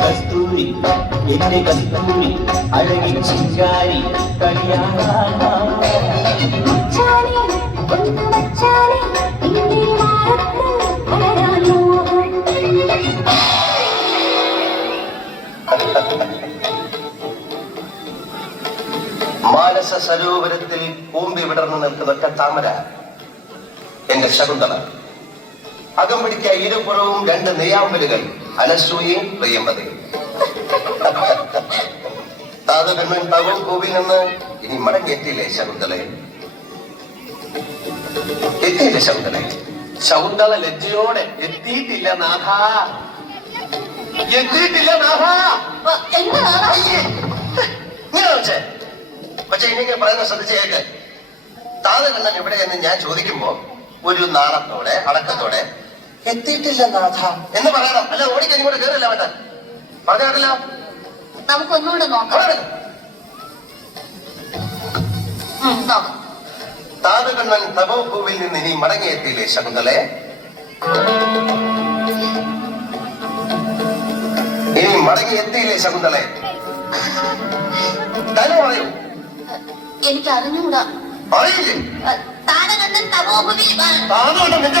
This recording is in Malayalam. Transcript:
കസ്തൂരി എന്റെ കസ്തൂരി അഴകിൽ ചിങ്കാരി മാനസ സരോവരത്തിൽ കൂമ്പി വിടർന്നു നിൽക്കുന്ന താമര എന്റെ ശകുന്തള. അകം പിടിക്ക ഇരുപുറവും രണ്ട് നെയ്യാമ്പലുകൾ അനസൂയയും പ്രിയമ്പതയും. താതകണ്ണൻ തകവും പൂവിൽ നിന്ന് ഇനി മടങ്ങിയെത്തിയില്ലേ ശകുന്തളെ? എത്തിയില്ലേ ശകുന്തളെ? ശകുന്തള ലജ്ജയോടെ എത്തിയിട്ടില്ല നാഥ, എത്തിയിട്ടില്ല നാഥ. പക്ഷെ ഇനിങ്ങനെ പറയുന്ന ശ്രദ്ധിച്ച് കേക്ക്. താതകണ്ണൻ എവിടെയെന്ന് ഞാൻ ചോദിക്കുമ്പോ ഒരു നാണത്തോടെ അടക്കത്തോടെ എത്തിയിട്ടില്ല നാഥ എന്ന് പറയണം. അല്ല ഓടിക്കഴിഞ്ഞ് കൂടെ കയറില്ല വേണ്ട. പറഞ്ഞു കേട്ടില്ല? നമുക്കൊന്നുകൂടെ നോക്കാം. താതകണ്ണൻ തപോഭൂവിൽ നിന്ന് ഇനി മടങ്ങിയെത്തിയില്ലേ ശകുന്തളെ? ഇനി മടങ്ങിയെത്തിയില്ലേ ശകുന്തളെ? തന്നെ പറയൂ. എനിക്ക് അറിഞ്ഞൂടാ. അറിയില്ലേ? താതകണ്ണൻ തപോഭൂവിൽ താതകണ്ണൻ